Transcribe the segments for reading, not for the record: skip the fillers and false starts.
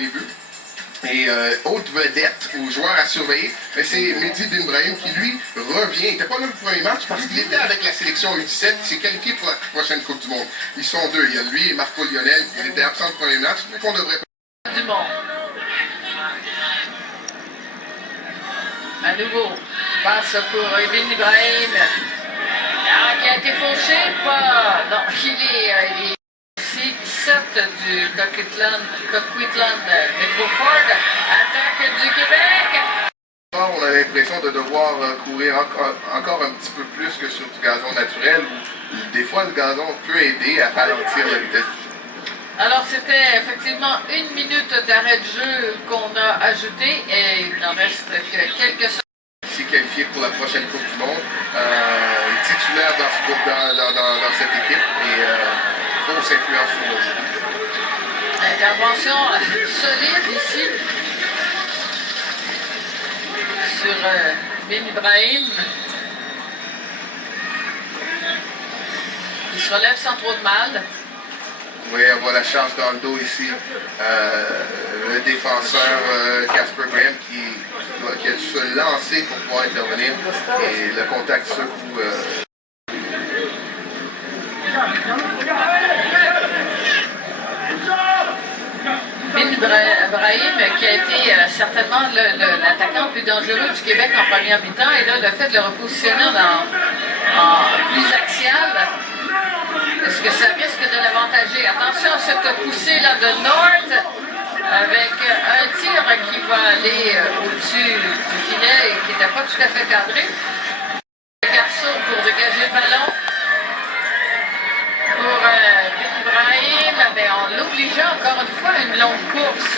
premier but. Et autre vedette ou joueur à surveiller, c'est Mehdi Ben Brahim qui, lui, revient. Il n'était pas là le premier match parce qu'il était avec la sélection U17. Il s'est qualifié pour la prochaine Coupe du Monde. Ils sont deux. Il y a lui et Marco Lionel qui étaient absents le premier match, mais qu'on devrait pas. Du monde. À nouveau, passe pour Ben Ibrahim. Ah, qui a été fauché, pas. Non, il est ici, 7 du Coquitlam Métroford. Attaque du Québec. On a l'impression de devoir courir encore un petit peu plus que sur du gazon naturel, où des fois le gazon peut aider à ralentir la vitesse du jeu. Alors c'était effectivement 1 minute d'arrêt de jeu qu'on a ajouté et il n'en reste que quelques secondes. Il s'est qualifié pour la prochaine Coupe du Monde, titulaire dans cette équipe et grosse influence sur le jeu. Intervention solide ici sur Ben Ibrahim. Il se relève sans trop de mal. Oui, on voit la charge dans le dos ici. Le défenseur Casper Graham qui a dû se lancer pour pouvoir intervenir. Et le contact secoue. Ben Ibrahim qui a été certainement l'attaquant le plus dangereux du Québec en première mi-temps. Et là, le fait de le repositionner en plus axial, est-ce que ça risque de l'avantager? Attention à cette poussée-là de North avec un tir qui va aller au-dessus du filet et qui n'était pas tout à fait cadré. Garçon pour dégager le ballon. Pour Ben Ibrahim, ben, on l'obligeait encore une fois à une longue course.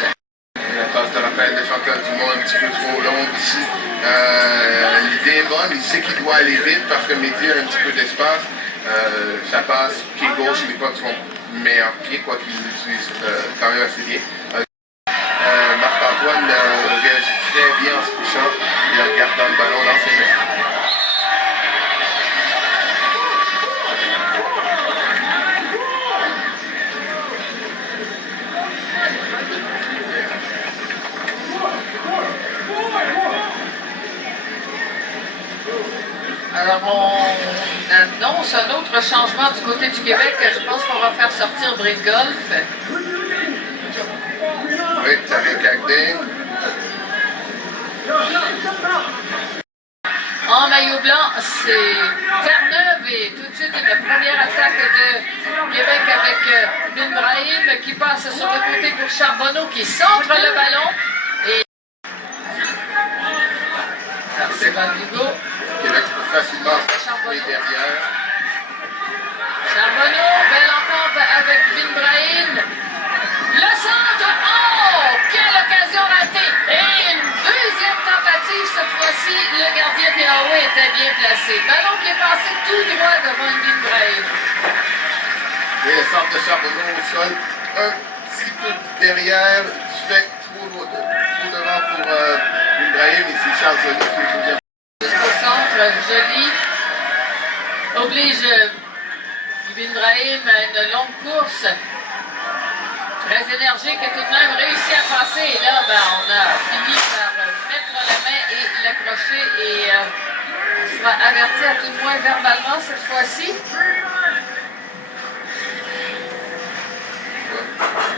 La passe de Raphaël de Chantal-Dumont un petit peu trop longue ici. L'idée est bonne, il sait qu'il doit aller vite parce que Mehdi a un petit peu d'espace. Ça passe pied gauche n'est pas son meilleur pied, quoi qu'il l'utilise quand même assez bien. Marc-Antoine réagit très bien en se couchant et en gardant le ballon dans ses mains. Alors, on annonce un autre changement du côté du Québec. Je pense qu'on va faire sortir Britgolf. Oui, Tarek Agdin. En maillot blanc, c'est Terre-Neuve et tout de suite une première attaque de Québec avec Ben Brahim qui passe sur le côté pour Charbonneau qui centre le ballon. Et c'est Valdigo. Québec peut facilement se trouver derrière. Charbonneau, belle entente avec Ben Brahim. Le centre, oh! Quelle occasion ratée! Et une deuxième tentative, cette fois-ci, le gardien Piaoui était bien placé. Ballon qui est passé tout droit devant Ben Brahim. Et le centre de Charbonneau au sol, un petit peu derrière, du fait trop devant pour Ibrahim et c'est Charles Joly qui est deuxième. Jusqu'au centre, Joly oblige Ben Brahim à une longue course. Très énergique et tout de même réussi à passer. Et là, ben, on a fini par mettre la main et l'accrocher et on sera averti à tout le moins verbalement cette fois-ci.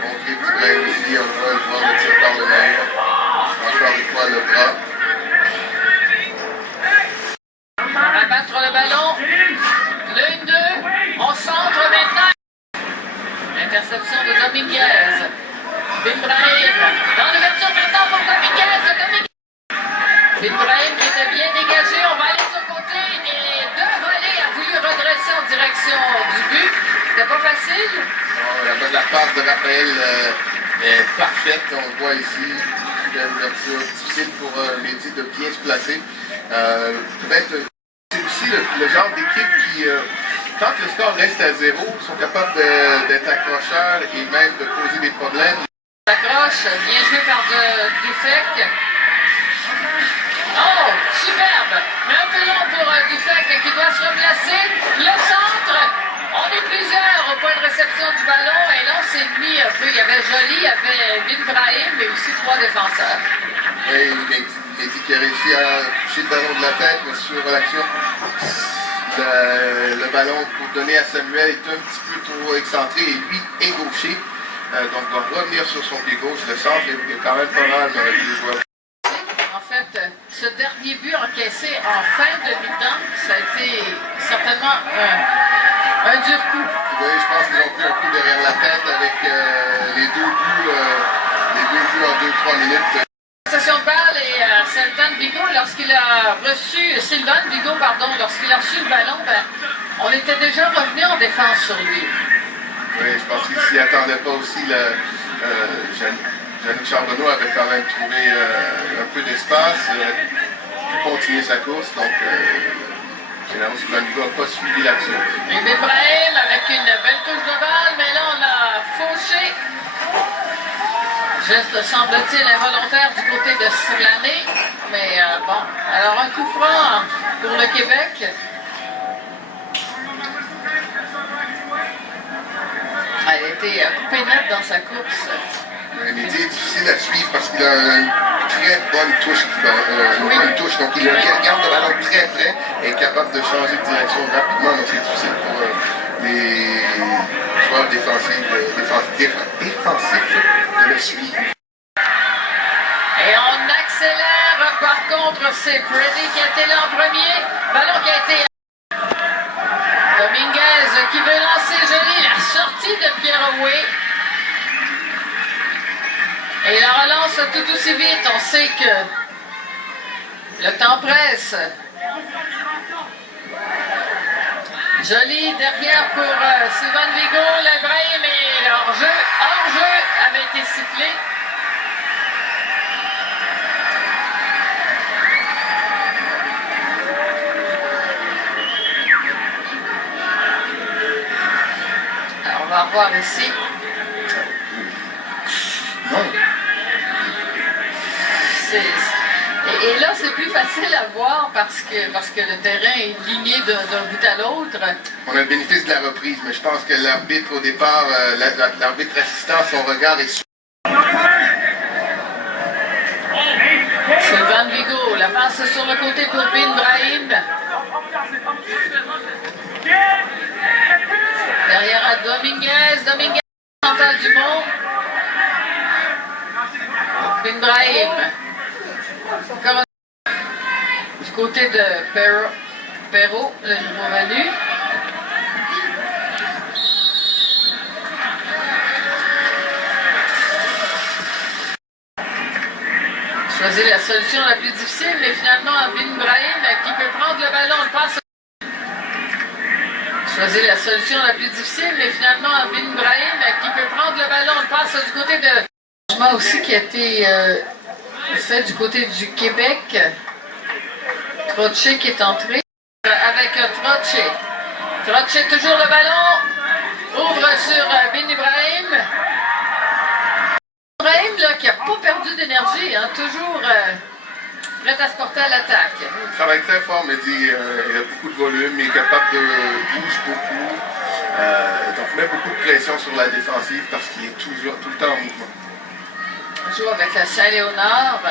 Montrer du Brahim ici, on voit le tir par le main. Encore une fois, le bras. Rabattre le ballon. Le 1-2. On centre maintenant. Interception de Dominguez. Ben Brahim. Dans l'ouverture maintenant pour Dominguez. Ben Brahim qui était bien dégagé. On va aller sur le côté. Et de volée a voulu redresser en direction du but. C'était pas facile. Non, la passe de Raphaël est parfaite. On le voit ici. Une ouverture difficile pour Mehdi de bien se placer. Peut-être c'est aussi le genre d'équipe qui, quand le score reste à 0, sont capables d'être accrocheurs et même de poser des problèmes. S'accroche, bien joué par Dufek. Oh, superbe! Mais un peu long pour Dufek qui doit se replacer. Le centre. On est plusieurs au point de réception du ballon et là on s'est mis un peu. Il y avait Joly, il y avait Bin Brahim, mais aussi 3 défenseurs. Oui, Mehdi qui a réussi à toucher le ballon de la tête, mais sur l'action, le ballon pour donner à Samuel est un petit peu trop excentré et lui est gaucher. Donc doit revenir sur son pied gauche. Le centre est quand même pas mal avec les joueurs. En fait, ce dernier but encaissé en fin de mi-temps, ça a été certainement un dur coup. Oui, je pense qu'ils ont pris un coup derrière la tête avec les deux buts en 2-3 minutes. Possession de balle et Sylvain Vigo, lorsqu'il a reçu le ballon, on était déjà revenu en défense sur lui. Oui, je pense qu'il s'y attendait pas aussi. Yannick Charbonneau avait quand même trouvé un peu d'espace, pu continuer sa course, donc généralement Sylvain Vigo n'a pas suivi l'action. Et Ibrahim avec une belle touche de balle, mais là on a fauché. Geste semble-t-il involontaire du côté de Slané, mais bon, alors un coup franc pour le Québec. Elle a été coupée nette dans sa course. Mehdi est difficile à suivre parce qu'il a une très bonne touche, donc il regarde le ballon très près et est capable de changer de direction rapidement, donc c'est difficile pour les joueurs défensifs de le suivre. Et on accélère, par contre, c'est Freddy qui a été là en premier. Ballon qui a été... Dominguez qui veut lancer Joly, la sortie de Pierre-Oué. Et la relance tout aussi vite, on sait que le temps presse. Joly derrière pour Sylvain Vigo, l'Ibrahim et hors-jeu avait été sifflé. Alors on va revoir ici. Non. Et là, c'est plus facile à voir parce que le terrain est ligné d'un bout à l'autre. On a le bénéfice de la reprise, mais je pense que l'arbitre, au départ, l'arbitre assistant, son regard est sur. Sylvain Vigo, la passe sur le côté pour Bin Brahim. Derrière à Dominguez, Chantal Dumont. Bin Brahim. Encore du côté de Perrault, le nouveau venu. Choisit la solution la plus difficile, mais finalement Bin Brahim qui peut prendre le ballon, le passe. Choisit la solution la plus difficile, mais finalement Bin Brahim qui peut prendre le ballon, le passe du côté de... Changement aussi qui a été fait du côté du Québec. Trottier qui est entré avec Trottier. Trottier toujours le ballon. Ouvre sur Bin Ibrahim. Ibrahim là, qui n'a pas perdu d'énergie, hein, toujours prêt à se porter à l'attaque. Il travaille très fort, Mehdi. Il a beaucoup de volume, il est capable de bouger beaucoup. Donc il met beaucoup de pression sur la défensive parce qu'il est tout le temps en mouvement. On joue avec la Saint-Léonard.